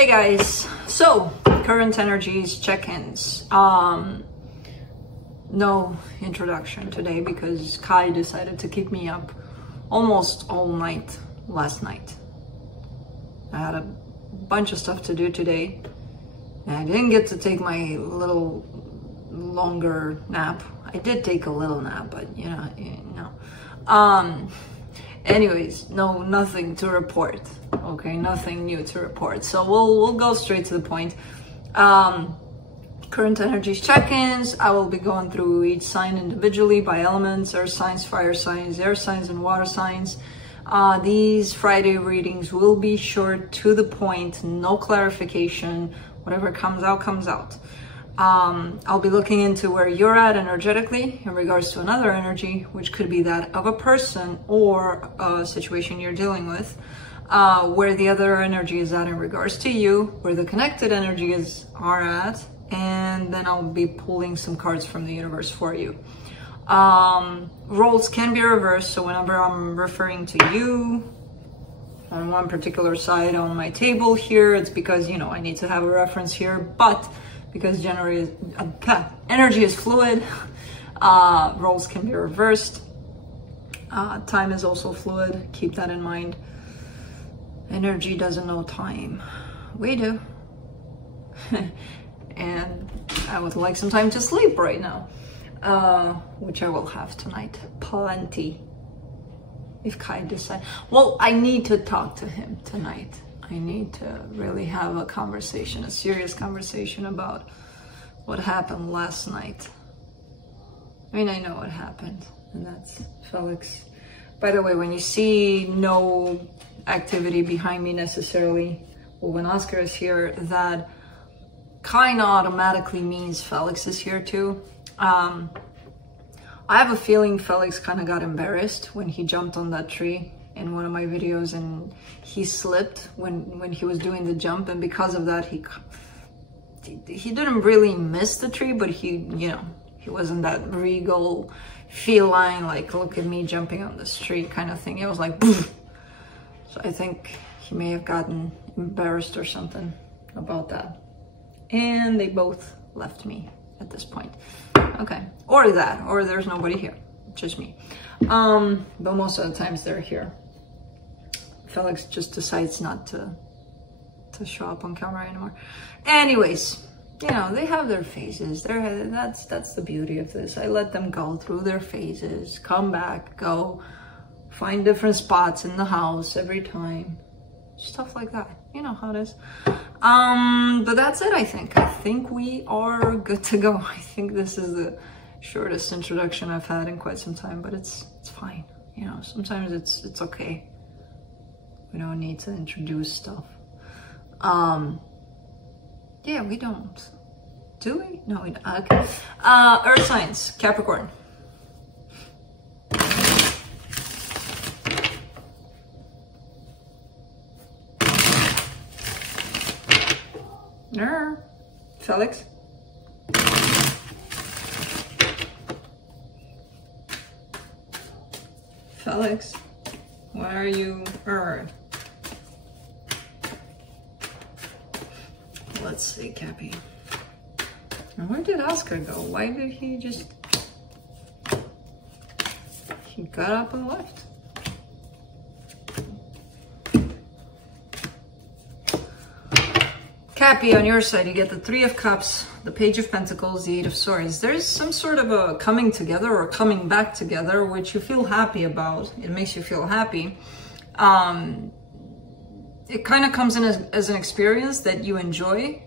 Hey guys, so current energies check-ins. No introduction today because Kai decided to keep me up almost all night last night. I had a bunch of stuff to do today and I didn't get to take my little longer nap. I did take a little nap, but anyways, nothing to report. Okay, nothing new to report. So we'll go straight to the point. Current energies check-ins. I will be going through each sign individually by elements: earth signs, fire signs, air signs, and water signs. These Friday readings will be short, to the point, no clarification. Whatever comes out, comes out. I'll be looking into where you're at energetically in regards to another energy, which could be that of a person or a situation you're dealing with, where the other energy is at in regards to you, where the connected energies are at, and then I'll be pulling some cards from the universe for you. Roles can be reversed, so whenever I'm referring to you on one particular side on my table here, it's because, I need to have a reference here, but because energy is fluid, roles can be reversed. Time is also fluid, keep that in mind. Energy doesn't know time. We do. And I would like some time to sleep right now, which I will have tonight. Plenty. If Kai decides. Well, I need to talk to him tonight. I need to really have a conversation, a serious conversation about what happened last night. I mean, I know what happened, and that's Felix. By the way, when you see no activity behind me necessarily, well, when Oscar is here, that kind of automatically means Felix is here too. I have a feeling Felix kind of got embarrassed when he jumped on that tree in one of my videos, and he slipped when he was doing the jump, and because of that he didn't really miss the tree, but he wasn't that regal feline, like, look at me jumping on this tree kind of thing. It was like poof. So I think he may have gotten embarrassed or something about that, and they both left me at this point. Okay, or there's nobody here, just me. But most of the times they're here. Felix just decides not to show up on camera anymore. Anyways, they have their phases. That's the beauty of this. I let them go through their phases, come back, go, find different spots in the house every time. Stuff like that. You know how it is. But that's it, I think. I think we are good to go. I think this is the shortest introduction I've had in quite some time, but it's fine. Sometimes it's okay. We don't need to introduce stuff. Yeah, we don't. Do we? No, we don't. Okay. Earth signs, Capricorn. Felix. Felix, why are you? Let's see, Cappy. Where did Oscar go? Why did he just... He got up and left. Cappy, on your side, you get the Three of Cups, the Page of Pentacles, the Eight of Swords. There's some sort of a coming together or coming back together, which you feel happy about. It makes you feel happy. It kind of comes in as an experience that you enjoy,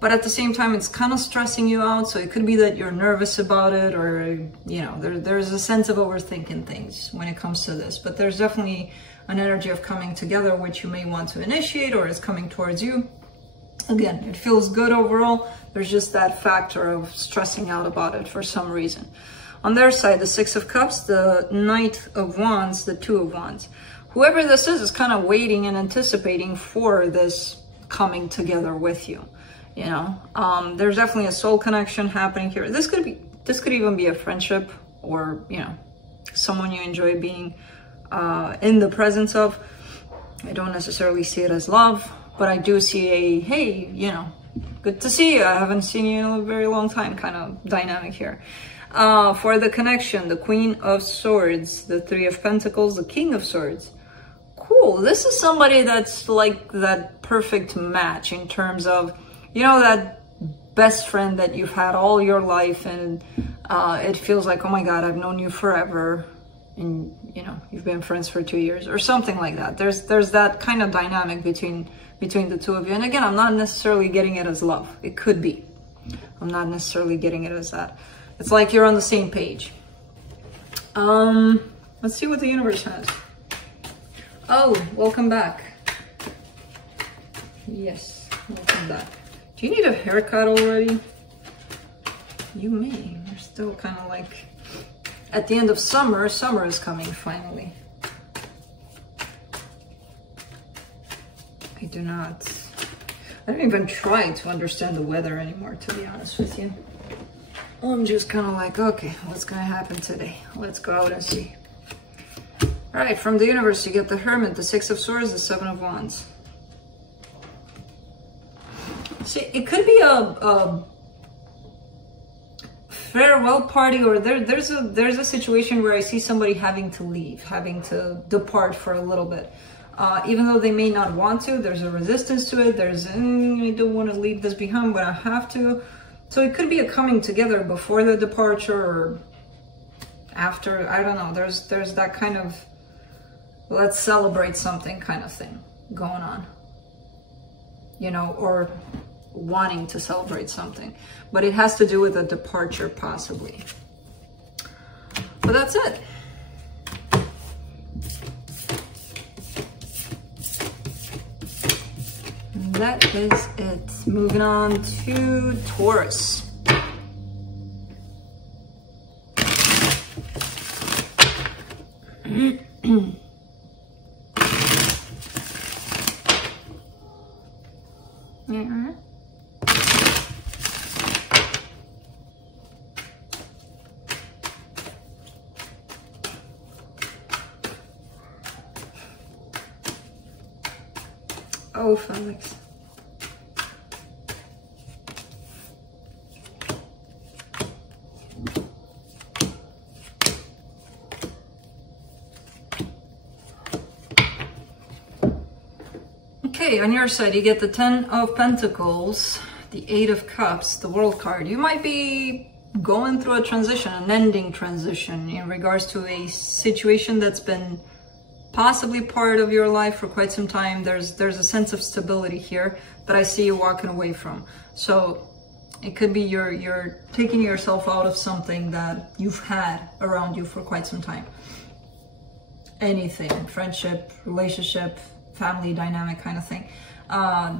but at the same time, it's kind of stressing you out. So it could be that you're nervous about it, or, there's a sense of overthinking things when it comes to this. But there's definitely an energy of coming together, which you may want to initiate, or is coming towards you. Again, it feels good overall. There's just that factor of stressing out about it for some reason. On their side, the Six of Cups, the Knight of Wands, the Two of Wands. Whoever this is kind of waiting and anticipating for this coming together with you. There's definitely a soul connection happening here. This could even be a friendship, or someone you enjoy being in the presence of. I don't necessarily see it as love but I do see a, hey, you know, good to see you, I haven't seen you in a very long time kind of dynamic here. For the connection, the Queen of Swords, the Three of Pentacles, the King of Swords. Cool. This is somebody that's like that perfect match in terms of, you know, that best friend that you've had all your life, and it feels like, oh my God, I've known you forever, and you know, you've been friends for 2 years or something like that. There's that kind of dynamic between the two of you. And again, I'm not necessarily getting it as love. It could be. I'm not necessarily getting it as that. It's like you're on the same page. Let's see what the universe has. Oh, welcome back. Yes, welcome back. Do you need a haircut already? You may. You're still kind of like at the end of summer. Summer is coming finally. I don't even try to understand the weather anymore, to be honest with you. I'm just kind of like, okay, what's gonna happen today? Let's go out and see. All right, from the universe, you get the Hermit, the Six of Swords, the Seven of Wands. See, it could be a farewell party, or there's a situation where I see somebody having to leave, having to depart for a little bit. Even though they may not want to, there's a resistance to it. There's, I don't want to leave this behind, but I have to. So it could be a coming together before the departure or after. I don't know. There's that kind of let's celebrate something kind of thing going on, you know, or wanting to celebrate something, but it has to do with a departure possibly. But that's it. That is it. Moving on to Taurus. Yeah. Oh, Felix. Okay, on your side, you get the Ten of Pentacles, the Eight of Cups, the World card. You might be going through a transition, an ending transition in regards to a situation that's been possibly part of your life for quite some time. There's a sense of stability here that I see you walking away from. So it could be you're taking yourself out of something that you've had around you for quite some time. Anything, friendship, relationship, family dynamic kind of thing.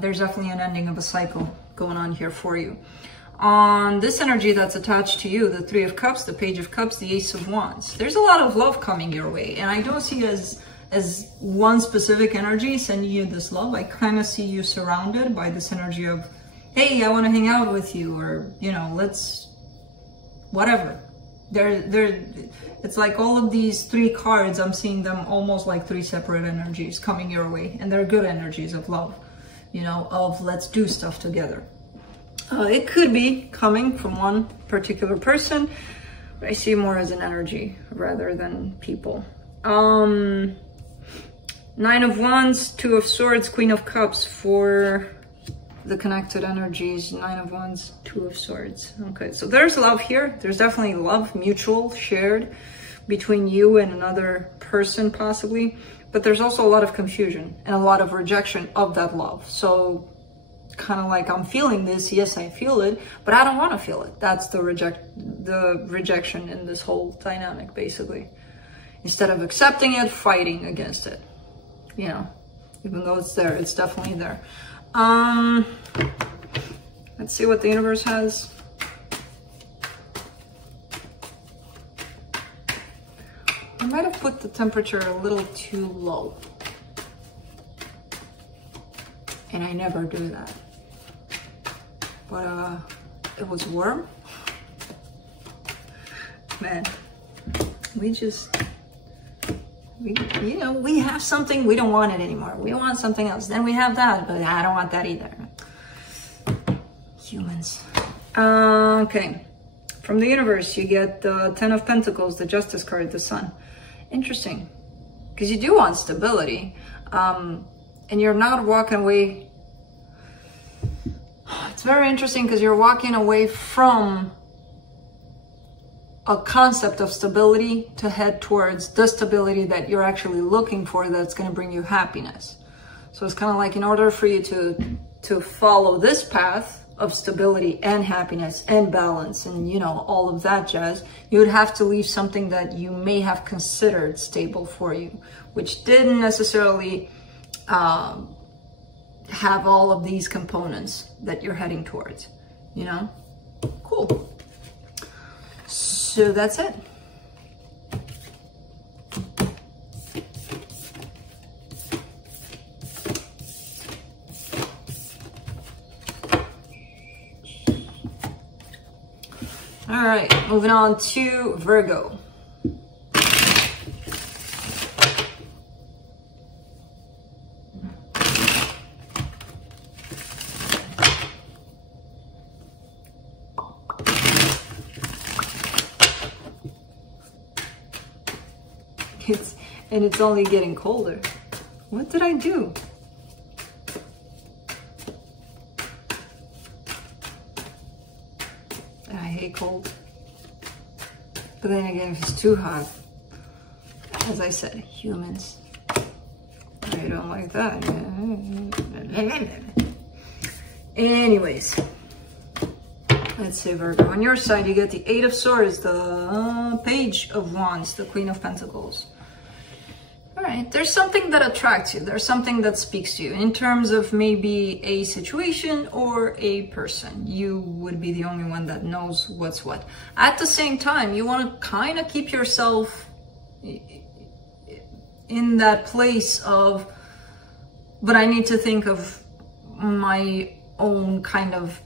There's definitely an ending of a cycle going on here for you. On this energy that's attached to you, the Three of Cups, the Page of Cups, the Ace of Wands, there's a lot of love coming your way, and I don't see it as one specific energy sending you this love. I kind of see you surrounded by this energy of, hey, I want to hang out with you, or, you know, let's, whatever. It's like all of these three cards, I'm seeing them almost like three separate energies coming your way, and they're good energies of love, you know, of let's do stuff together. It could be coming from one particular person, but I see more as an energy rather than people. Nine of Wands, Two of Swords, Queen of Cups for the connected energies. Nine of Wands, Two of Swords. Okay, so there's love here. There's definitely love, mutual, shared between you and another person possibly, but there's also a lot of confusion and a lot of rejection of that love. So kind of like, I'm feeling this, yes, I feel it, but I don't want to feel it. That's the rejection in this whole dynamic, basically. Instead of accepting it, fighting against it, you know, even though it's there, it's definitely there. Let's see what the universe has. I might have put the temperature a little too low, and I never do that, but it was warm. Man, we just we have something, we don't want it anymore. We want something else. Then we have that, but I don't want that either. Humans. Okay. From the universe, you get the 10 of Pentacles, the Justice card, the Sun. Interesting. Because you do want stability. And you're not walking away. It's very interesting because you're walking away from a concept of stability to head towards the stability that you're actually looking for, that's going to bring you happiness. So it's kind of like, in order for you to follow this path of stability and happiness and balance and, you know, all of that jazz, you would have to leave something that you may have considered stable for you, which didn't necessarily have all of these components that you're heading towards, you know? Cool. So that's it. All right, moving on to Virgo. It's only getting colder. What did I do? I hate cold. But then again, if it's too hot, as I said, humans, I don't like that. Anyways, let's say Virgo. On your side, you get the 8 of Swords, the Page of Wands, the Queen of Pentacles. All right, there's something that attracts you. There's something that speaks to you in terms of maybe a situation or a person. You would be the only one that knows what's what. At the same time, you want to kind of keep yourself in that place of, but I need to think of my own kind of,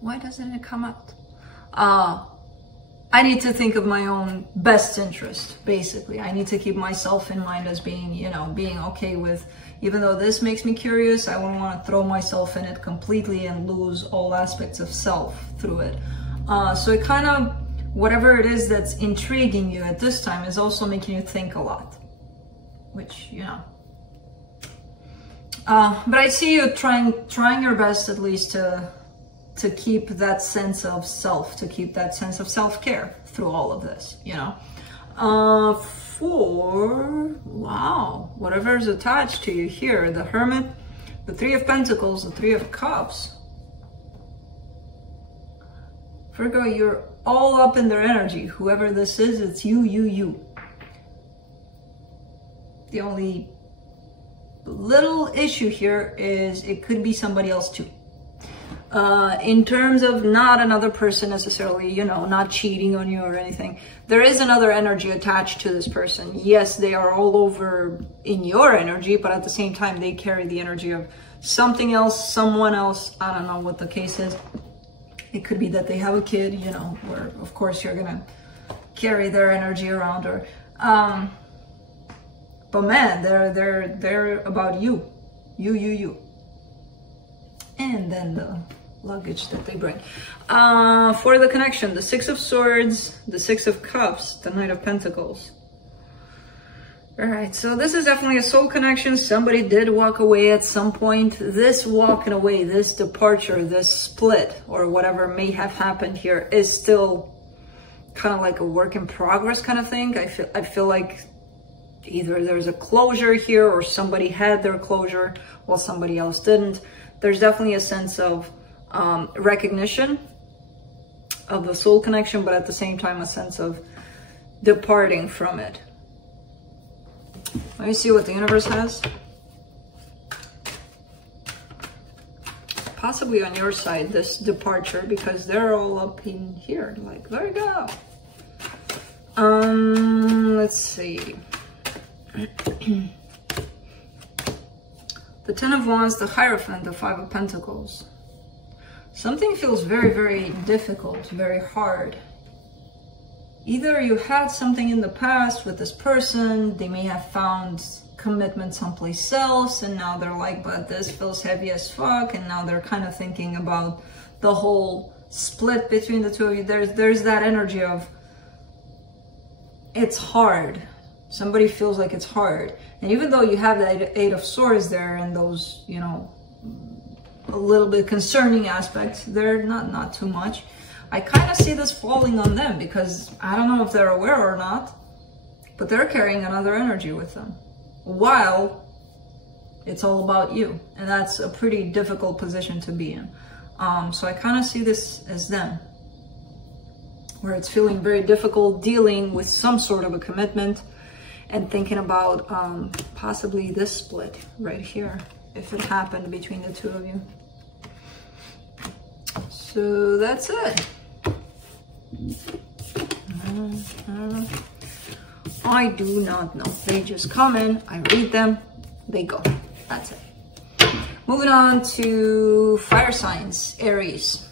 why doesn't it come out? I need to think of my own best interest, basically. I need to keep myself in mind as being, you know, being okay with, even though this makes me curious, I wouldn't want to throw myself in it completely and lose all aspects of self through it. So it kind of, whatever it is that's intriguing you at this time is also making you think a lot, which, you know. But I see you trying your best at least to keep that sense of self, to keep that sense of self-care through all of this, you know. Wow, whatever is attached to you here, the Hermit, the 3 of Pentacles, the 3 of Cups. Virgo, you're all up in their energy. Whoever this is, it's you. The only little issue here is it could be somebody else too. In terms of not another person necessarily, you know, not cheating on you or anything. There is another energy attached to this person. Yes, they are all over in your energy, but at the same time, they carry the energy of something else, someone else. I don't know what the case is. It could be that they have a kid, you know, where of course you're gonna carry their energy around her. But man, they're about you. And then the luggage that they bring. For the connection, the 6 of Swords, the 6 of Cups, the Knight of Pentacles. All right, so this is definitely a soul connection. Somebody did walk away at some point. This walking away, this departure, this split, or whatever may have happened here is still kind of like a work in progress kind of thing. I feel like either there's a closure here or somebody had their closure while somebody else didn't. There's definitely a sense of recognition of the soul connection, but at the same time, a sense of departing from it. Let me see what the universe has. Possibly on your side, this departure, because they're all up in here. Like, there you go. Let's see. The 10 of Wands, the Hierophant, the 5 of Pentacles. Something feels very, very difficult, very hard. either you had something in the past with this person, they may have found commitment someplace else, and now they're like, but this feels heavy as fuck, and now they're kind of thinking about the whole split between the two of you. There's that energy of, it's hard. Somebody feels like it's hard. And even though you have that Eight of Swords there and those, you know, a little bit concerning aspects, they're not too much. I kind of see this falling on them, because I don't know if they're aware or not, but they're carrying another energy with them, while it's all about you. And that's a pretty difficult position to be in. So I kind of see this as them, where it's feeling very difficult dealing with some sort of a commitment and thinking about possibly this split right here, if it happened between the two of you. So that's it. I do not know. They just come in, I read them, they go. That's it. Moving on to fire signs, Aries.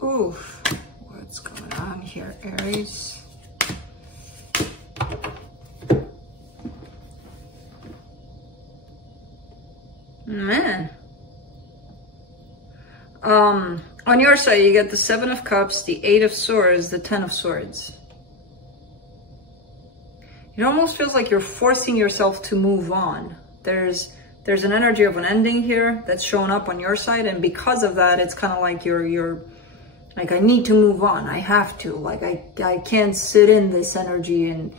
Oof, what's going on here, Aries? Man. On your side, you get the Seven of Cups, the Eight of Swords, the Ten of Swords. It almost feels like you're forcing yourself to move on. There's an energy of an ending here that's showing up on your side, and because of that, it's kind of like you're like, I need to move on. I have to. Like, I can't sit in this energy, and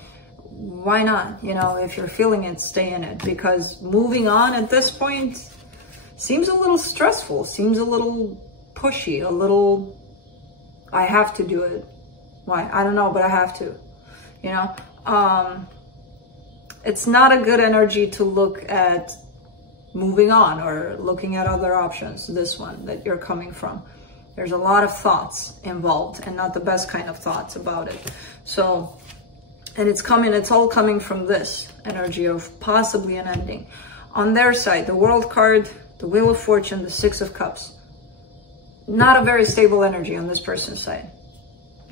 why not? You know, if you're feeling it, stay in it, because moving on at this point seems a little stressful, seems a little pushy, a little, I have to do it. Why? I don't know, but I have to, you know? It's not a good energy to look at moving on or looking at other options, this one that you're coming from. There's a lot of thoughts involved, and not the best kind of thoughts about it. So, and it's all coming from this energy of possibly an ending. On their side, the World card, the Wheel of Fortune, the Six of Cups. Not a very stable energy on this person's side.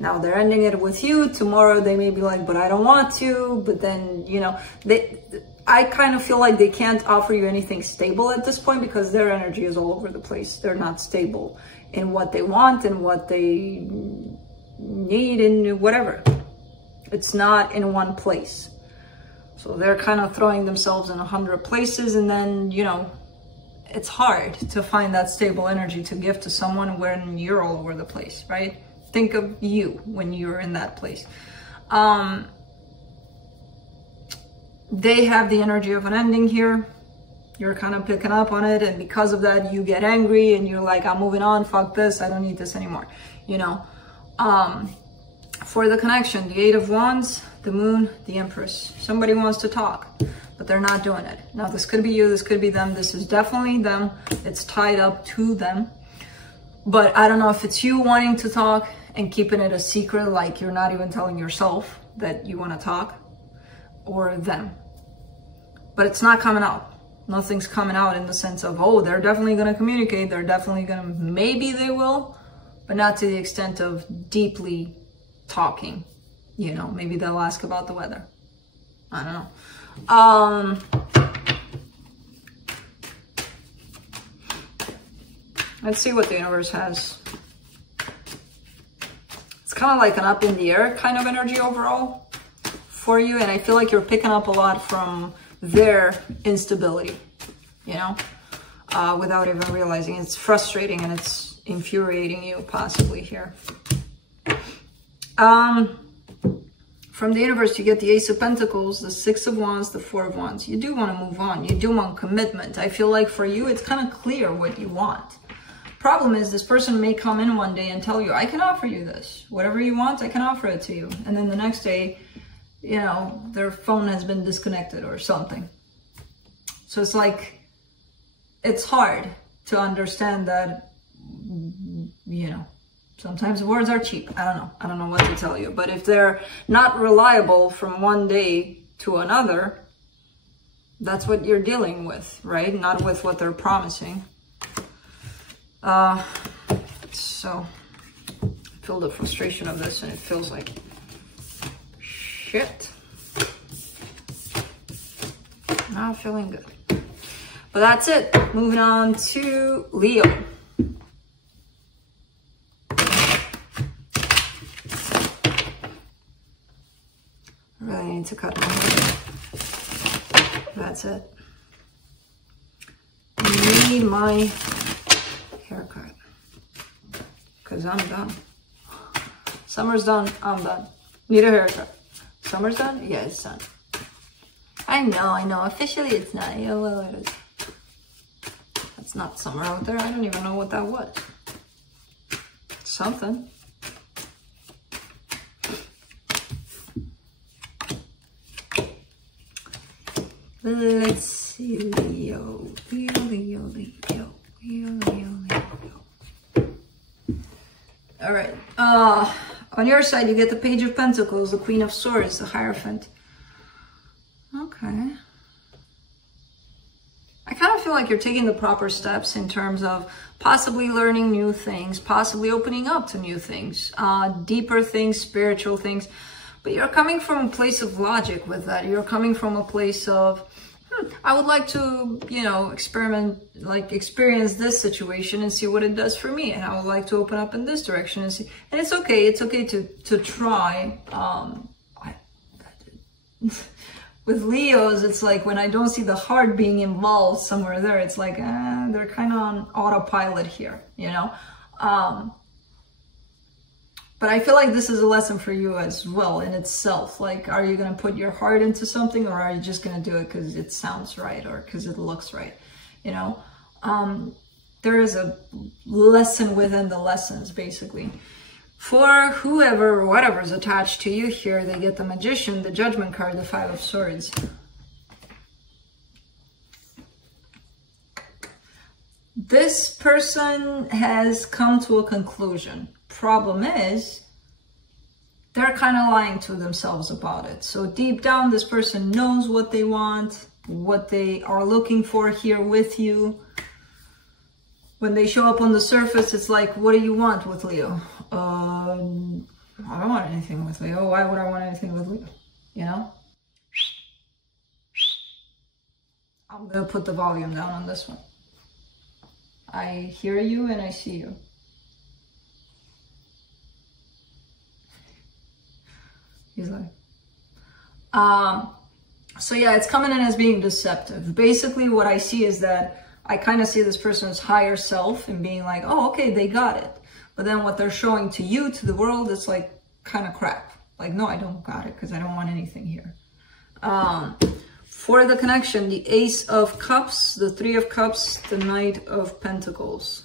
Now they're ending it with you. Tomorrow they may be like, but I don't want to. But then, you know, I kind of feel like they can't offer you anything stable at this point, because their energy is all over the place. They're not stable in what they want and what they need and whatever. It's not in one place. So they're kind of throwing themselves in 100 places, and then, you know, it's hard to find that stable energy to give to someone when you're all over the place, right? Think of you when you're in that place. They have the energy of an ending here. You're kind of picking up on it, and because of that, you get angry, and you're like, I'm moving on, fuck this, I don't need this anymore, you know? For the connection, the Eight of Wands, the Moon, the Empress. Somebody wants to talk, but they're not doing it. Now, this could be you, this could be them, this is definitely them. It's tied up to them. But I don't know if it's you wanting to talk and keeping it a secret, like you're not even telling yourself that you want to talk, or them. But it's not coming out. Nothing's coming out in the sense of, oh, they're definitely going to communicate. They're definitely going to, maybe they will, but not to the extent of deeply talking. You know, maybe they'll ask about the weather. I don't know. Let's see what the universe has. It's kind of like an up in the air kind of energy overall for you. And I feel like you're picking up a lot from their instability, you know, without even realizing. It's frustrating and it's infuriating you possibly here. From the universe, you get the Ace of Pentacles, the Six of Wands, the Four of Wands. You do want to move on. You do want commitment. I feel like for you, it's kind of clear what you want. Problem is, this person may come in one day and tell you, I can offer you this. Whatever you want, I can offer it to you. And then the next day, you know, their phone has been disconnected or something. So it's like, it's hard to understand that, you know, sometimes words are cheap. I don't know. I don't know what to tell you. But if they're not reliable from one day to another, that's what you're dealing with, right? Not with what they're promising. So I feel the frustration of this, and it feels like shit. Not feeling good. But that's it. Moving on to Leo. I really need to cut my hair. That's it. I need my haircut. Because I'm done. Summer's done. I'm done. Need a haircut. Summer's done? Yeah, it's done. I know. Officially, it's not. Yeah, well, it is. It's not summer out there. I don't even know what that was. Something. Let's see, Leo. All right. On your side, you get the Page of Pentacles, the Queen of Swords, the Hierophant. Okay. I kind of feel like you're taking the proper steps in terms of possibly learning new things, possibly opening up to new things, deeper things, spiritual things. But you're coming from a place of logic with that. You're coming from a place of, I would like to, you know, experience this situation and see what it does for me. And I would like to open up in this direction and see. And it's okay. It's okay to try. With Leos, it's like when I don't see the heart being involved somewhere there, it's like, they're kind of on autopilot here, you know? But I feel like this is a lesson for you as well in itself. Like, are you going to put your heart into something, or are you just going to do it because it sounds right or because it looks right? You know, there is a lesson within the lessons, basically. For whoever or whatever is attached to you here, they get the Magician, the Judgment card, the Five of Swords. This person has come to a conclusion. Problem is, they're kind of lying to themselves about it. So deep down, this person knows what they want, what they are looking for here with you. When they show up on the surface, it's like, what do you want with Leo? I don't want anything with Leo. Why would I want anything with Leo? You know? I'm going to put the volume down on this one. I hear you and I see you. He's like, so yeah, it's coming in as being deceptive. Basically, what I see is that I kind of see this person's higher self and being like, oh, okay, they got it. But then what they're showing to you, to the world, it's like kind of crap. Like, no, I don't got it because I don't want anything here. For the connection, the Ace of Cups, the Three of Cups, the Knight of Pentacles.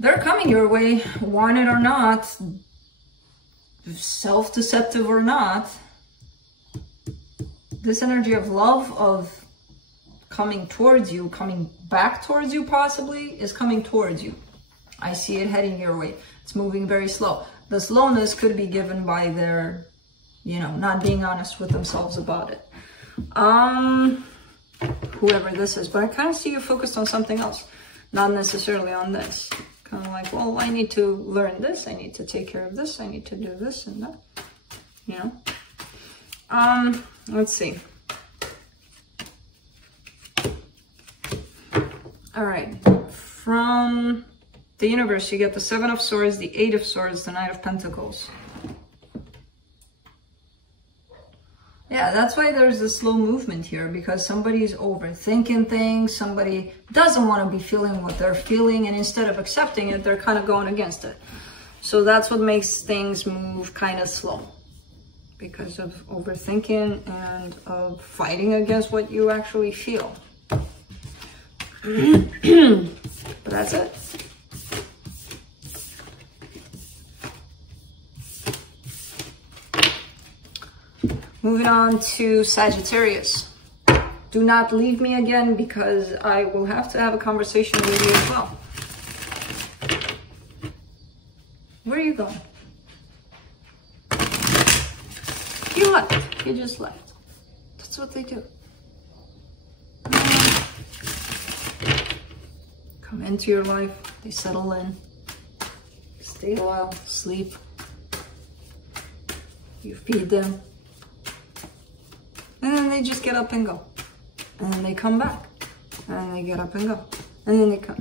They're coming your way, want it or not, self-deceptive or not. This energy of love, of coming towards you, coming back towards you possibly, is coming towards you. I see it heading your way. It's moving very slow. The slowness could be given by their, you know, not being honest with themselves about it. Whoever this is. But I kind of see you focused on something else. Not necessarily on this. Kind of like, well, I need to learn this. I need to take care of this. I need to do this and that. You know? Let's see. All right. From the universe, you get the Seven of Swords, the Eight of Swords, the Knight of Pentacles. Yeah, that's why there's a slow movement here, because somebody's overthinking things. Somebody doesn't want to be feeling what they're feeling, and instead of accepting it, they're kind of going against it. So that's what makes things move kind of slow, because of overthinking and of fighting against what you actually feel. But that's it. Moving on to Sagittarius. Do not leave me again, because I will have to have a conversation with you as well. Where are you going? You left. You just left. That's what they do. Come into your life. They settle in. Stay a while. Sleep. You feed them. And then they just get up and go. And then they come back. And then they get up and go. And then they come.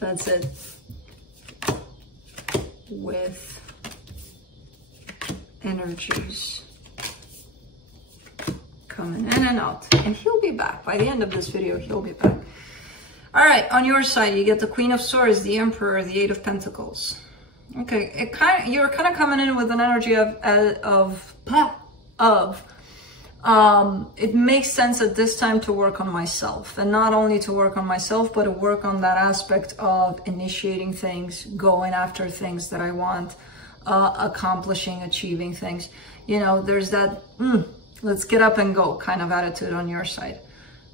That's it. With energies coming in and out. And he'll be back. By the end of this video, he'll be back. All right, on your side, you get the Queen of Swords, the Emperor, the Eight of Pentacles. Okay, you're kind of coming in with an energy it makes sense at this time to work on myself, and not only to work on myself, but to work on that aspect of initiating things, going after things that I want, accomplishing, achieving things. You know, there's that let's get up and go kind of attitude on your side,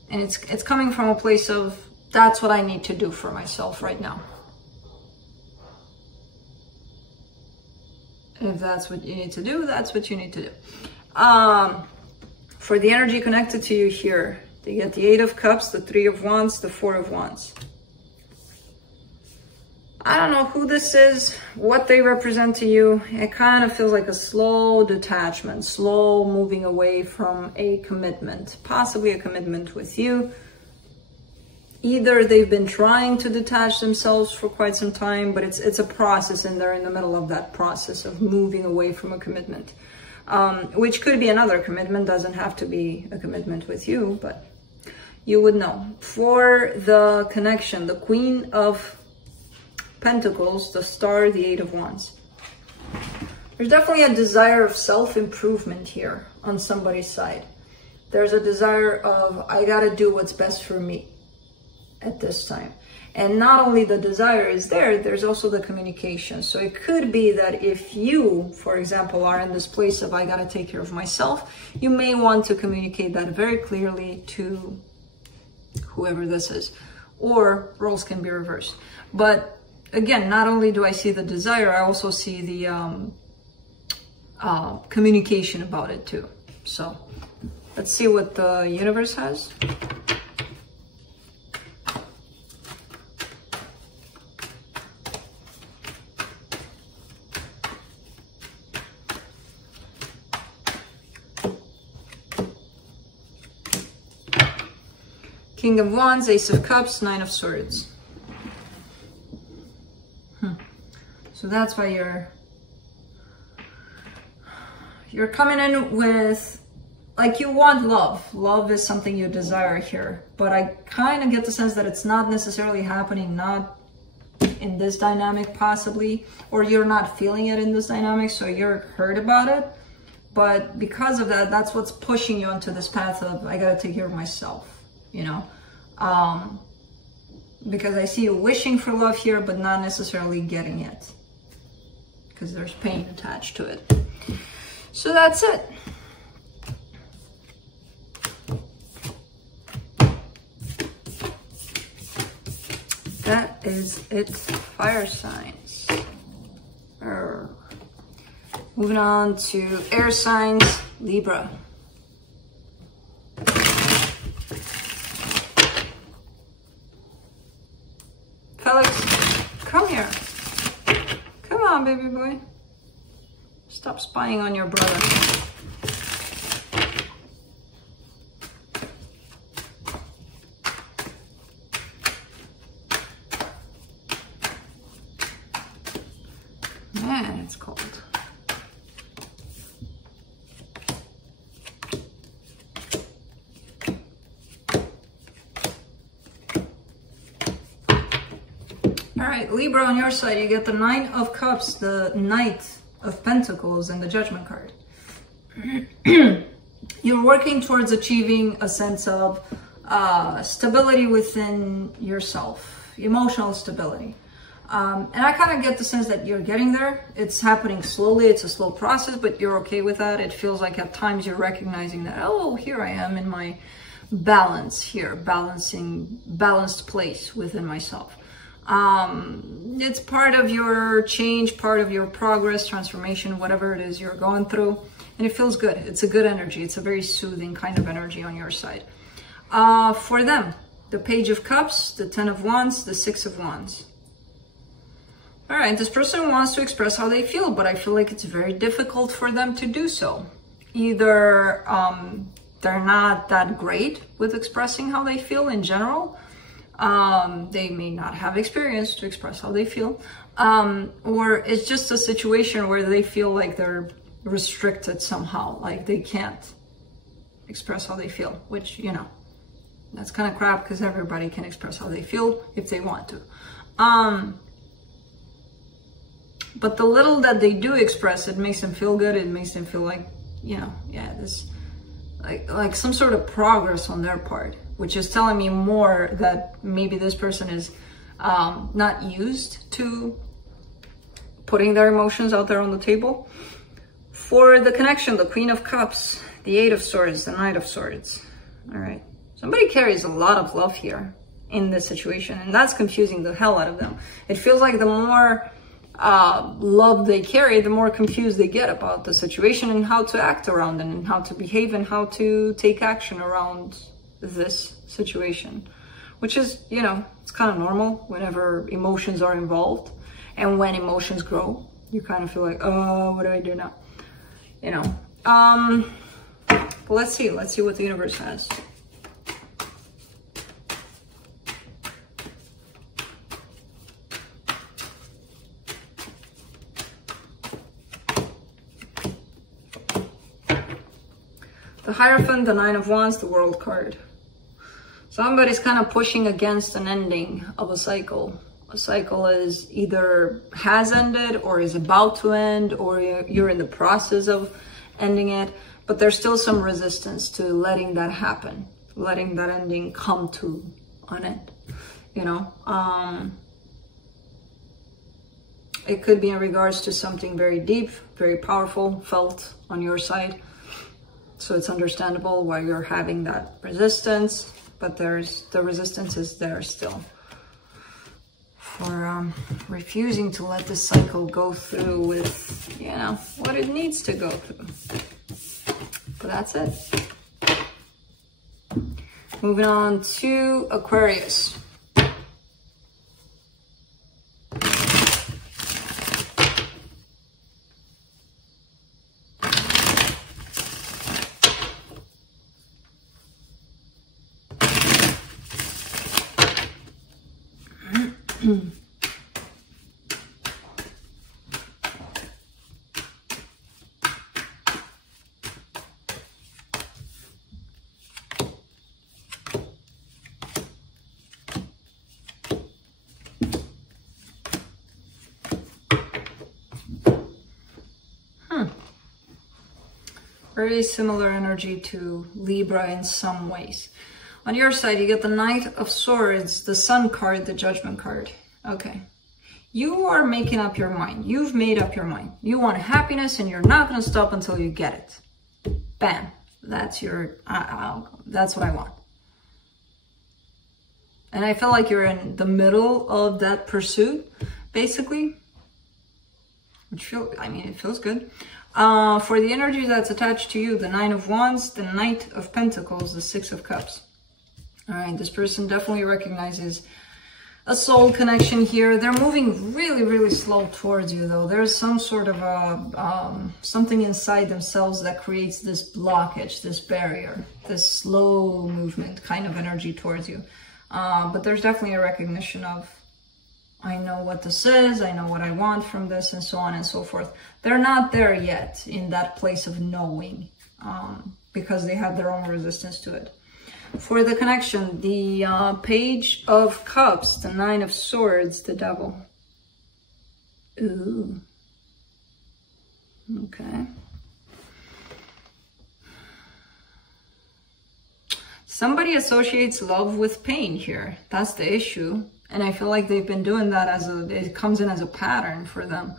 and it's coming from a place of that's what I need to do for myself right now. If that's what you need to do, that's what you need to do. For the energy connected to you here, they get the Eight of Cups, the Three of Wands, the Four of Wands. I don't know who this is, what they represent to you. It kind of feels like a slow detachment, slow moving away from a commitment, possibly a commitment with you. Either they've been trying to detach themselves for quite some time, but it's a process, and they're in the middle of that process of moving away from a commitment. Which could be another commitment, doesn't have to be a commitment with you, but you would know. For the connection, the Queen of Pentacles, the Star, the Eight of Wands. There's definitely a desire of self-improvement here on somebody's side. There's a desire of, I gotta do what's best for me at this time. And not only the desire is there, there's also the communication. So it could be that if you, for example, are in this place of I gotta take care of myself, you may want to communicate that very clearly to whoever this is. Or roles can be reversed. But again, not only do I see the desire, I also see the communication about it too. So let's see what the universe has. King of Wands, Ace of Cups, Nine of Swords. So that's why you're coming in with, like, you want love. Love is something you desire here. But I kind of get the sense that it's not necessarily happening, not in this dynamic possibly, or you're not feeling it in this dynamic, so you're hurt about it. But because of that, that's what's pushing you onto this path of, I gotta take care of myself. You know, because I see you wishing for love here, but not necessarily getting it, because there's pain attached to it. So that's it. That is it, fire signs. Moving on to air signs, Libra. Felix, come here. Come on, baby boy. Stop spying on your brother. Man, it's cold. All right, Libra, on your side, you get the Nine of Cups, the Knight of Pentacles, and the Judgment card. You're working towards achieving a sense of stability within yourself, emotional stability. And I kind of get the sense that you're getting there. It's happening slowly. It's a slow process, but you're okay with that. It feels like at times you're recognizing that, oh, here I am in my balance here, balanced place within myself. It's part of your change, part of your progress, transformation, whatever it is you're going through. And it feels good. It's a good energy. It's a very soothing kind of energy on your side. For them, the Page of Cups, the Ten of Wands, the Six of Wands. All right, this person wants to express how they feel, but I feel like it's very difficult for them to do so. Either they're not that great with expressing how they feel in general. They may not have experience to express how they feel. Or it's just a situation where they feel like they're restricted somehow, like they can't express how they feel, which, you know, that's kind of crap because everybody can express how they feel if they want to. But the little that they do express, it makes them feel good. It makes them feel like, you know, yeah, this, like some sort of progress on their part, which is telling me more that maybe this person is not used to putting their emotions out there on the table. For the connection, the Queen of Cups, the Eight of Swords, the Knight of Swords. All right. Somebody carries a lot of love here in this situation, and that's confusing the hell out of them. It feels like the more love they carry, the more confused they get about the situation and how to act around it and how to behave and how to take action around this situation, which is, you know, it's kind of normal whenever emotions are involved. And when emotions grow, you kind of feel like, oh, what do I do now? You know, but let's see what the universe has. The Hierophant, the Nine of Wands, the World card. Somebody's kind of pushing against an ending of a cycle. A cycle is either has ended or is about to end, or you're in the process of ending it, but there's still some resistance to letting that happen, letting that ending come to an end, you know. It could be in regards to something very deep, very powerful, felt on your side. So it's understandable why you're having that resistance, but the resistance is there still. For refusing to let this cycle go through with, you know, what it needs to go through. But that's it. Moving on to Aquarius. Very similar energy to Libra in some ways. On your side, you get the Knight of Swords, the Sun card, the Judgment card. Okay. You are making up your mind. You've made up your mind. You want happiness and you're not going to stop until you get it. Bam. That's your, that's what I want. And I feel like you're in the middle of that pursuit, basically. Which it feels good. For the energy that's attached to you, the Nine of Wands, the Knight of Pentacles, the Six of Cups. All right, this person definitely recognizes a soul connection here. They're moving really, really slow towards you, though. There's some sort of something inside themselves that creates this blockage, this barrier, this slow movement kind of energy towards you. But there's definitely a recognition of, I know what this is, I know what I want from this, and so on and so forth. They're not there yet in that place of knowing, because they have their own resistance to it. For the connection, the Page of Cups, the Nine of Swords, the Devil. Ooh. Okay. Somebody associates love with pain here. That's the issue. And I feel like they've been doing that it comes in as a pattern for them.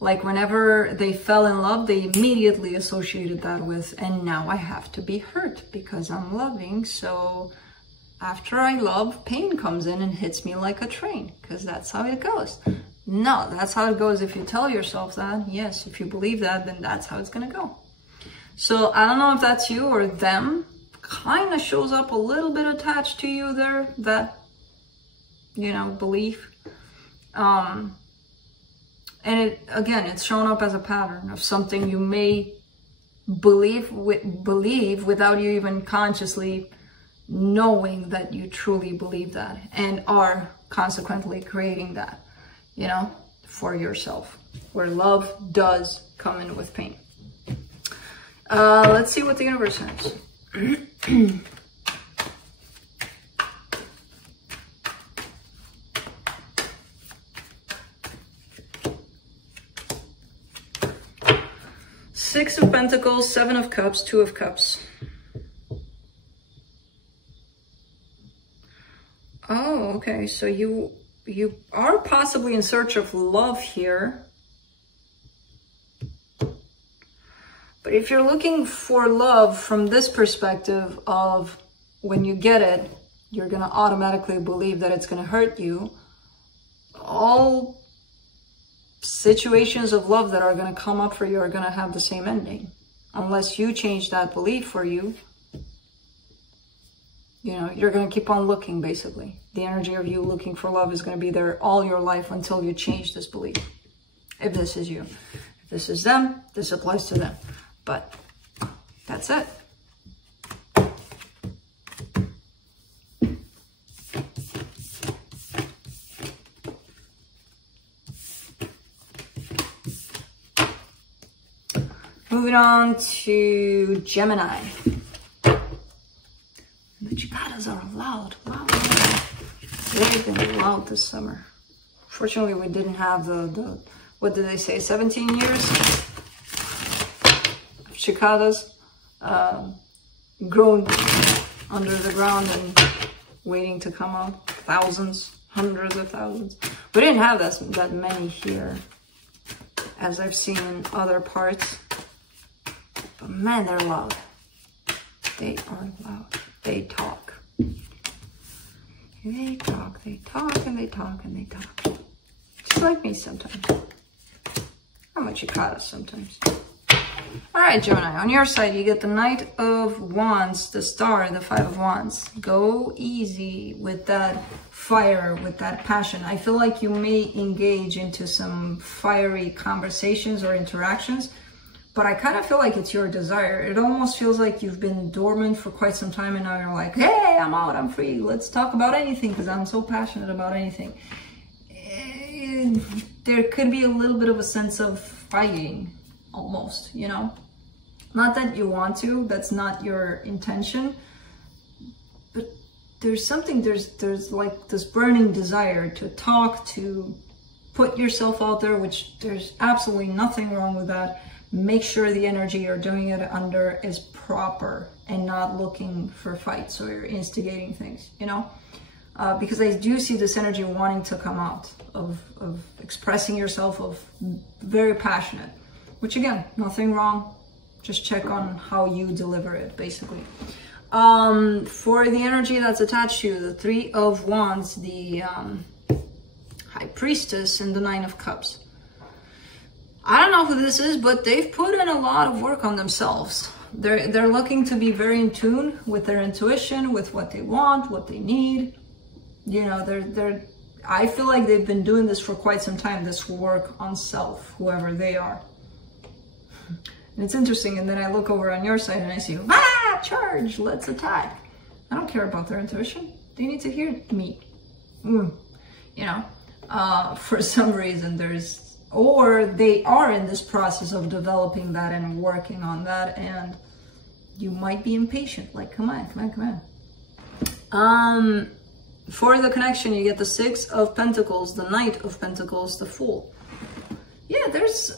Like whenever they fell in love, they immediately associated that with, and now I have to be hurt because I'm loving. So after I love, pain comes in and hits me like a train, because that's how it goes. No, that's how it goes if you tell yourself that. Yes, if you believe that, then that's how it's going to go. So I don't know if that's you or them. Kind of shows up a little bit attached to you there, that, you know, belief. And it, again, it's shown up as a pattern of something you may believe without you even consciously knowing that you truly believe that, and are consequently creating that, you know, for yourself, where love does come in with pain. Let's see what the universe says. Six of Pentacles, Seven of Cups, Two of Cups. Oh, okay. So you are possibly in search of love here. But if you're looking for love from this perspective of when you get it, you're going to automatically believe that it's going to hurt you. All situations of love that are going to come up for you are going to have the same ending. Unless you change that belief for you, you know, you're going to keep on looking, basically. The energy of you looking for love is going to be there all your life until you change this belief. If this is you. If this is them, this applies to them. But that's it. Moving on to Gemini. The cicadas are loud. Wow. They've been loud this summer. Fortunately, we didn't have the what did they say, 17 years of cicadas grown under the ground and waiting to come out. Thousands, hundreds of thousands. We didn't have that many here, as I've seen in other parts. But man, they're loud. They are loud. They talk. They talk, they talk, and they talk, and they talk. Just like me sometimes. I'm a cicada sometimes. Alright, Gemini, on your side, you get the Knight of Wands, the Star, the Five of Wands. Go easy with that fire, with that passion. I feel like you may engage into some fiery conversations or interactions, but I kind of feel like it's your desire. It almost feels like you've been dormant for quite some time, and now you're like, hey, I'm out, I'm free. Let's talk about anything, because I'm so passionate about anything. There could be a little bit of a sense of fighting, almost, you know? Not that you want to, that's not your intention, but there's something, there's like this burning desire to talk, to put yourself out there, which there's absolutely nothing wrong with that. Make sure the energy you're doing it under is proper and not looking for fights or instigating things, you know? Because I do see this energy wanting to come out of expressing yourself, of very passionate, which again, nothing wrong. Just check on how you deliver it, basically. For the energy that's attached to you, the Three of Wands, the High Priestess, and the Nine of Cups. I don't know who this is, but they've put in a lot of work on themselves. They're looking to be very in tune with their intuition, with what they want, what they need. You know, I feel like they've been doing this for quite some time, this work on self, whoever they are. And it's interesting, and then I look over on your side and I see, charge, let's attack. I don't care about their intuition. They need to hear me. You know, for some reason or they are in this process of developing that and working on that, and You might be impatient. Like, come on, come on, come on. For the connection, you get the Six of Pentacles, the Knight of Pentacles, the Fool. Yeah, there's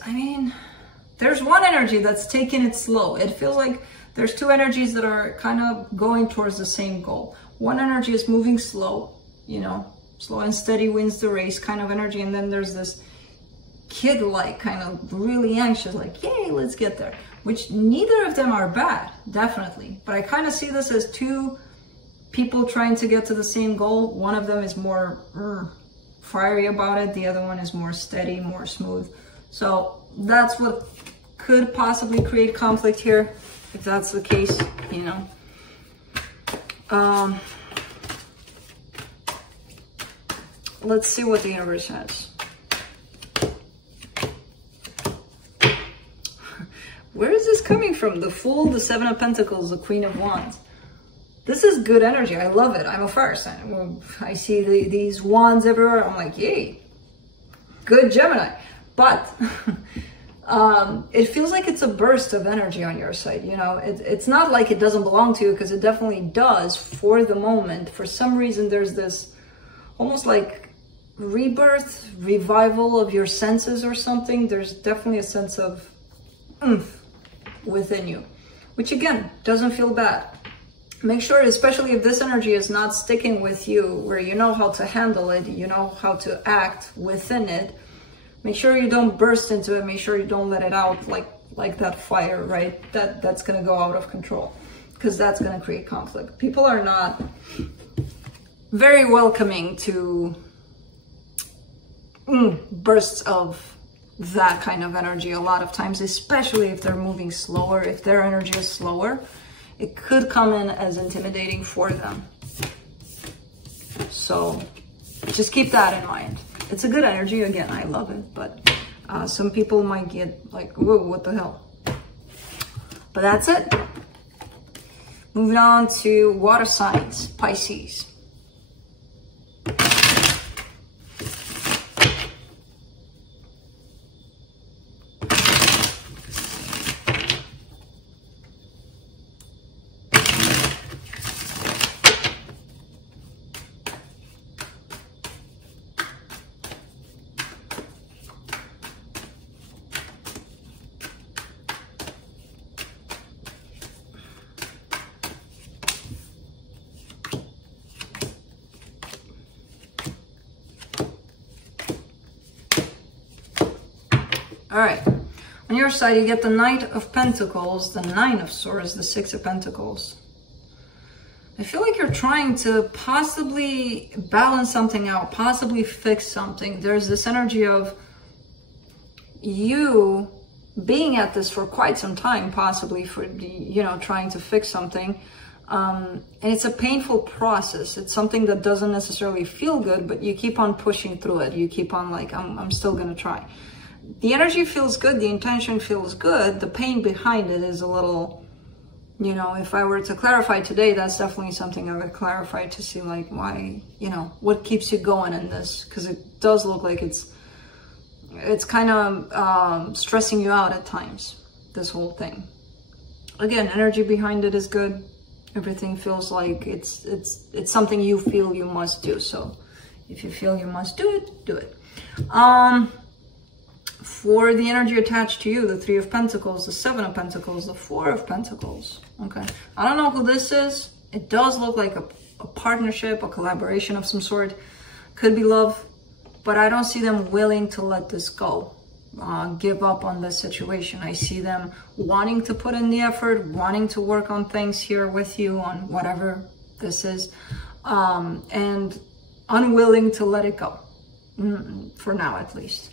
one energy that's taking it slow. It feels like there's two energies that are kind of going towards the same goal. One energy is moving slow, you know, slow and steady wins the race kind of energy. And then there's this kid-like kind of really anxious, like, yay, let's get there. Which neither of them are bad, definitely. But I kind of see this as two people trying to get to the same goal. One of them is more fiery about it. The other one is more steady, more smooth. So that's what could possibly create conflict here, if that's the case, you know. Let's see what the universe has. Where is this coming from? The Fool, the Seven of Pentacles, the Queen of Wands. This is good energy. I love it. I'm a fire sign. I see these wands everywhere. I'm like, yay, good Gemini. But it feels like it's a burst of energy on your side. You know, it's not like it doesn't belong to you, because it definitely does for the moment. For some reason, there's this almost like rebirth, revival of your senses or something. There's definitely a sense of oomph within you, which again, doesn't feel bad. Make sure, especially if this energy is not sticking with you, where you know how to handle it, you know how to act within it, make sure you don't burst into it. Make sure you don't let it out like that fire, right? That's going to go out of control, because that's going to create conflict. People are not very welcoming to bursts of that kind of energy a lot of times, especially if they're moving slower. If their energy is slower, it could come in as intimidating for them. So just keep that in mind. It's a good energy. Again, I love it, but some people might get like, whoa, what the hell? But that's it. Moving on to water signs, Pisces. All right, on your side, you get the Knight of Pentacles, the Nine of Swords, the Six of Pentacles. I feel like you're trying to possibly balance something out, possibly fix something. There's this energy of you being at this for quite some time, possibly for, you know, trying to fix something. And it's a painful process. It's something that doesn't necessarily feel good, but you keep on pushing through it. You keep on like, I'm still gonna try. The energy feels good, the intention feels good, the pain behind it is a little, you know, if I were to clarify today, that's definitely something I would clarify to see like why, you know, what keeps you going in this, because it does look like it's kind of stressing you out at times, this whole thing. Again, energy behind it is good. Everything feels like it's something you feel you must do. So if you feel you must do it, do it. For the energy attached to you, the Three of Pentacles, the Seven of Pentacles, the Four of Pentacles. Okay, I don't know who this is. It does look like a partnership, a collaboration of some sort. Could be love, but I don't see them willing to let this go, give up on this situation. I see them wanting to put in the effort, wanting to work on things here with you, on whatever this is, and unwilling to let it go, for now at least.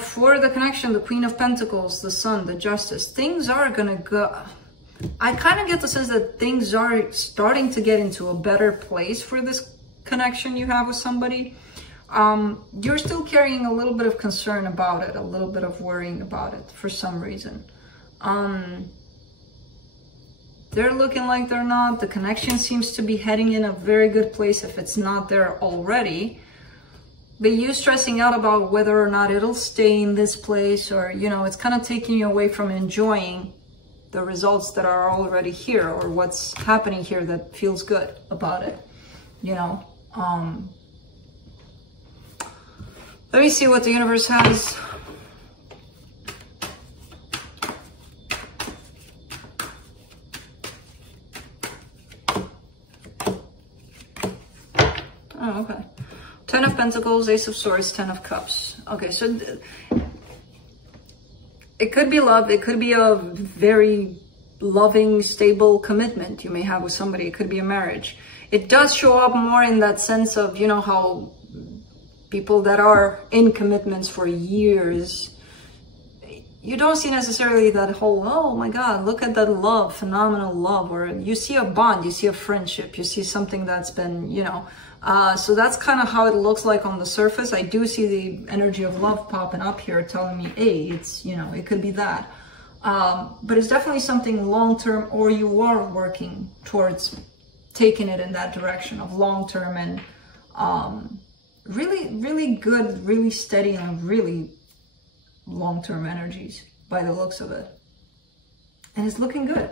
For the connection, the Queen of Pentacles, the Sun, the Justice, things are gonna go. I kind of get the sense that things are starting to get into a better place for this connection you have with somebody. You're still carrying a little bit of concern about it, a little bit of worrying about it for some reason. They're looking like they're not. The connection seems to be heading in a very good place if it's not there already. But you stressing out about whether or not it'll stay in this place, or, you know, it's kind of taking you away from enjoying the results that are already here, or what's happening here that feels good about it, you know. Let me see what the universe has. Oh, okay. 10 of Pentacles, Ace of Swords, 10 of Cups. Okay, so it could be love. It could be a very loving, stable commitment you may have with somebody. It could be a marriage. It does show up more in that sense of, you know, how people that are in commitments for years, you don't see necessarily that whole, oh my God, look at that love, phenomenal love, or you see a bond, you see a friendship, you see something that's been, you know, so that's kind of how it looks like on the surface. I do see the energy of love popping up here telling me, hey, it's, you know, it could be that. But it's definitely something long-term, or you are working towards taking it in that direction of long-term and really, really good, really steady, and really long-term energies by the looks of it. And it's looking good.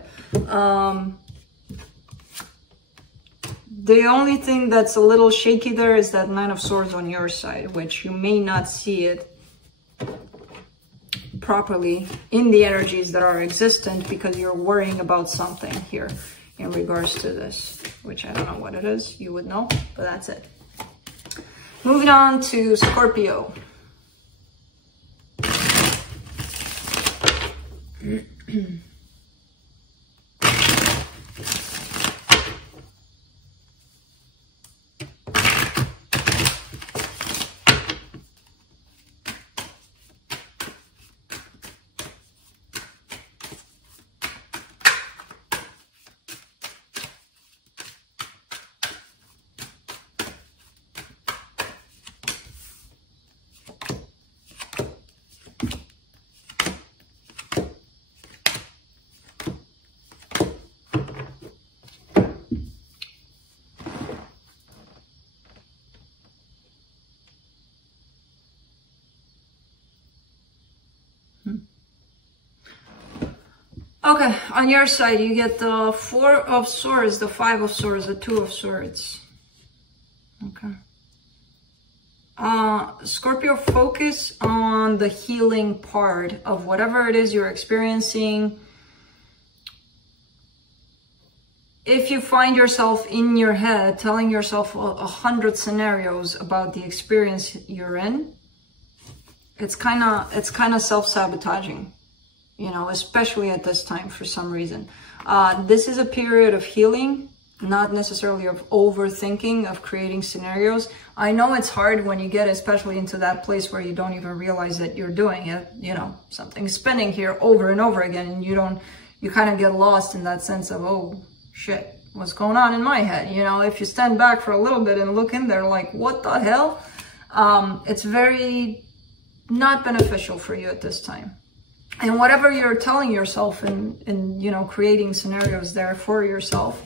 The only thing that's a little shaky there is that Nine of Swords on your side, which you may not see it properly in the energies that are existent because you're worrying about something here in regards to this, which I don't know what it is. You would know, but that's it. Moving on to Scorpio. Okay, on your side, you get the Four of Swords, the Five of Swords, the Two of Swords. Okay. Scorpio, focus on the healing part of whatever it is you're experiencing. If you find yourself in your head telling yourself 100 scenarios about the experience you're in, it's kind of self-sabotaging. You know, especially at this time for some reason. This is a period of healing, not necessarily of overthinking, of creating scenarios. I know it's hard when you get especially into that place where you don't even realize that you're doing it. You know, something's spinning here over and over again, and you kind of get lost in that sense of, oh shit, what's going on in my head? You know, if you stand back for a little bit and look in there like, what the hell? It's very not beneficial for you at this time. And whatever you're telling yourself and you know, creating scenarios there for yourself,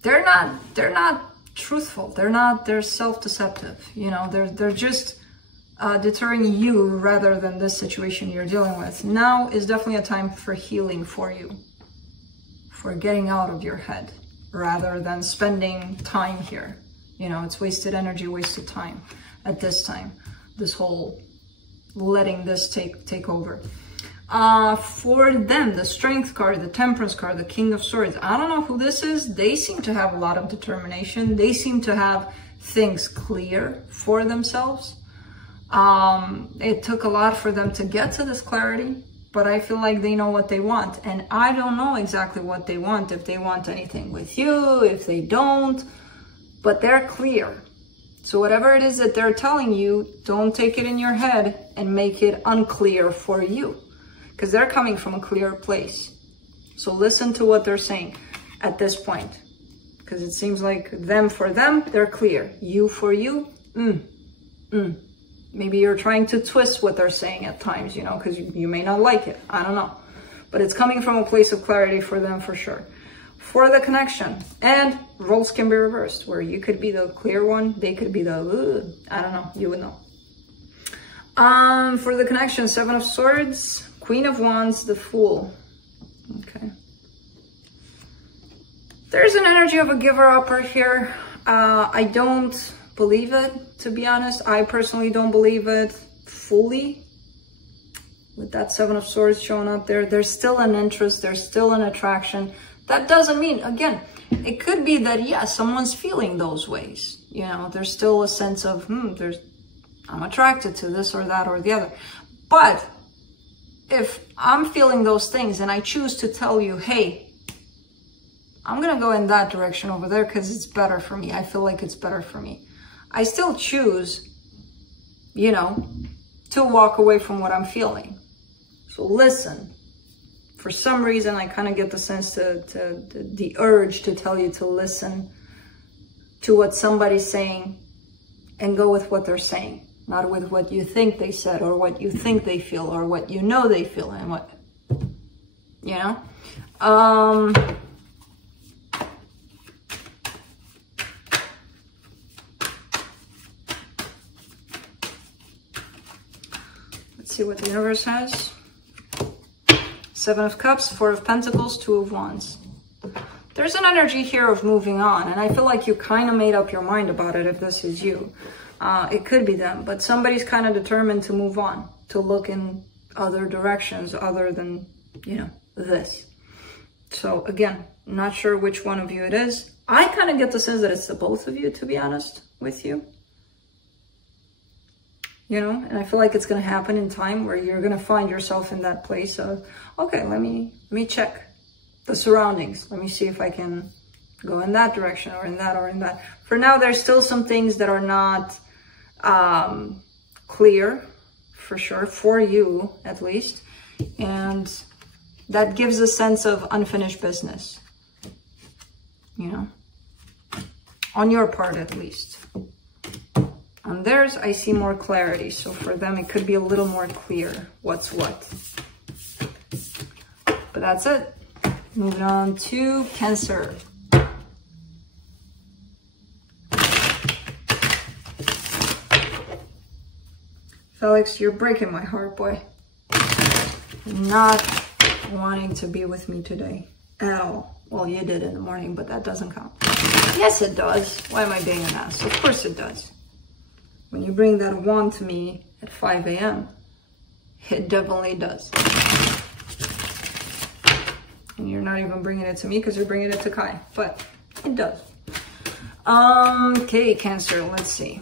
they're not truthful. They're self-deceptive. You know, they're just deterring you rather than this situation you're dealing with. Now is definitely a time for healing for you, for getting out of your head rather than spending time here. You know, it's wasted energy, wasted time at this time. This whole letting this take over. For them, the Strength card, the Temperance card, the King of Swords, I don't know who this is. They seem to have a lot of determination. They seem to have things clear for themselves. It took a lot for them to get to this clarity, but I feel like they know what they want. And I don't know exactly what they want, if they want anything with you, if they don't, but they're clear. So whatever it is that they're telling you, don't take it in your head and make it unclear for you, because they're coming from a clear place. So listen to what they're saying at this point, because it seems like them for them, they're clear. You for you, Maybe you're trying to twist what they're saying at times, you know, because you may not like it. I don't know. But it's coming from a place of clarity for them for sure. For the connection, and roles can be reversed, where you could be the clear one, they could be the, I don't know, you would know. For the connection, Seven of Swords, Queen of Wands, the Fool. Okay. There's an energy of a giver-upper here. I don't believe it, to be honest. I personally don't believe it fully. With that Seven of Swords showing up there, there's still an interest, there's still an attraction. That doesn't mean, again, it could be that, yeah, someone's feeling those ways. You know, there's still a sense of, I'm attracted to this or that or the other. But if I'm feeling those things and I choose to tell you, hey, I'm going to go in that direction over there because it's better for me. I feel like it's better for me. I still choose, you know, to walk away from what I'm feeling. So listen. For some reason, I kind of get the sense the urge to tell you to listen to what somebody's saying and go with what they're saying, not with what you think they said or what you think they feel or what you know they feel and what, you know? Let's see what the universe has. Seven of Cups, Four of Pentacles, Two of Wands. There's an energy here of moving on, and I feel like you kind of made up your mind about it if this is you. It could be them, but somebody's kind of determined to move on, to look in other directions other than, you know, this. So again, not sure which one of you it is. I kind of get the sense that it's the both of you, to be honest with you. You know, and I feel like it's going to happen in time where you're going to find yourself in that place of, okay, let me check the surroundings. Let me see if I can go in that direction or in that or in that. For now, there's still some things that are not clear, for sure, for you at least. And that gives a sense of unfinished business, you know, on your part at least. On theirs, I see more clarity. So for them, it could be a little more clear what's what. But that's it. Moving on to Cancer. Felix, you're breaking my heart, boy. Not wanting to be with me today at all. Well, you did in the morning, but that doesn't count. Yes, it does. Why am I being an ass? Of course it does. When you bring that wand to me at 5 a.m., it definitely does. And you're not even bringing it to me because you're bringing it to Kai, but it does. Okay, Cancer, let's see.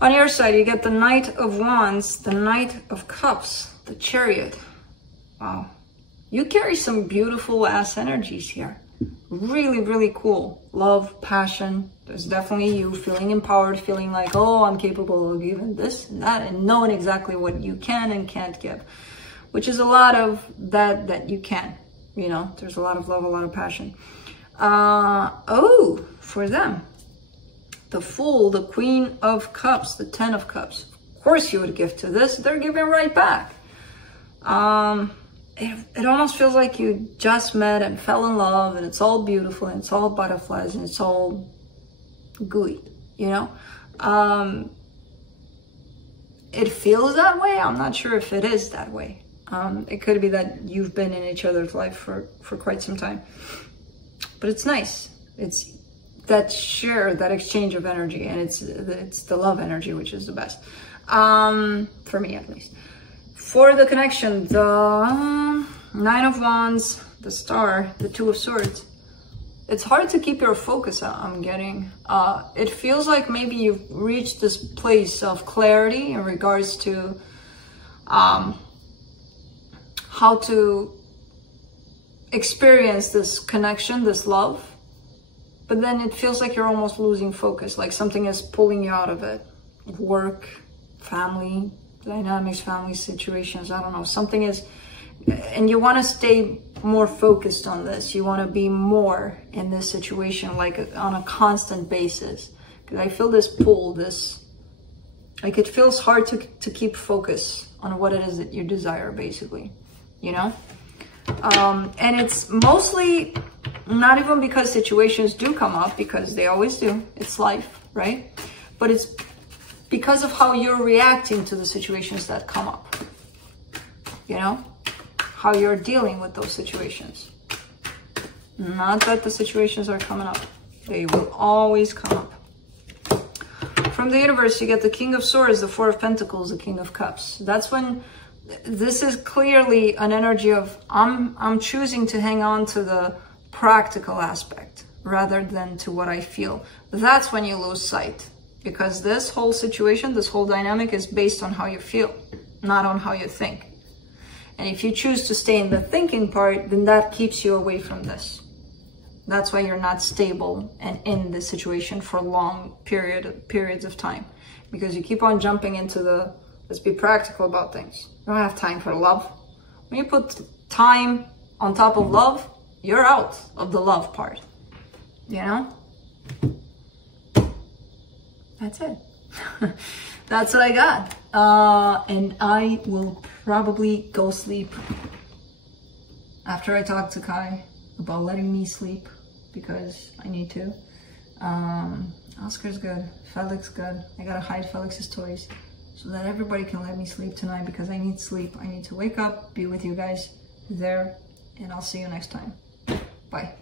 On your side, you get the Knight of Wands, the Knight of Cups, the Chariot. Wow. You carry some beautiful ass energies here. Really, really cool. Love, passion. There's definitely you feeling empowered, feeling like, oh, I'm capable of giving this and that, and knowing exactly what you can and can't give, which is a lot of that you can, you know, there's a lot of love, a lot of passion. Oh, for them, the Fool, the Queen of Cups, the Ten of Cups. Of course you would give to this. They're giving right back. It almost feels like you just met and fell in love and it's all beautiful and it's all butterflies and it's all gooey, you know? It feels that way. I'm not sure if it is that way. It could be that you've been in each other's life for quite some time, but it's nice. It's that share, that exchange of energy, and it's the love energy, which is the best, for me at least. For the connection, the Nine of Wands, the Star, the Two of Swords. It's hard to keep your focus, I'm getting. It feels like maybe you've reached this place of clarity in regards to how to experience this connection, this love. But then it feels like you're almost losing focus, like something is pulling you out of it. Work, family dynamics, family situations, I don't know, something is, and you want to stay more focused on this. You want to be more in this situation, like on a constant basis. Because I feel this pull, this, like it feels hard to keep focus on what it is that you desire, basically, you know? And it's mostly Not even because situations do come up, because they always do. It's life, right? But it's because of how you're reacting to the situations that come up. You know? How you're dealing with those situations. Not that the situations are coming up. They will always come up. From the universe, you get the King of Swords, the Four of Pentacles, the King of Cups. That's when this is clearly an energy of I'm choosing to hang on to the practical aspect rather than to what I feel. That's when you lose sight, because this whole situation, this whole dynamic is based on how you feel, not on how you think. And if you choose to stay in the thinking part, then that keeps you away from this. That's why you're not stable and in this situation for long periods of time, because you keep on jumping into the, let's be practical about things. You don't have time for love. When you put time on top of love, you're out of the love part, you know? That's it. That's what I got. And I will probably go sleep after I talk to Kai about letting me sleep, because I need to. Oscar's good, Felix good. I gotta hide Felix's toys so that everybody can let me sleep tonight, because I need sleep. I need to wake up, be with you guys there, and I'll see you next time. Bye.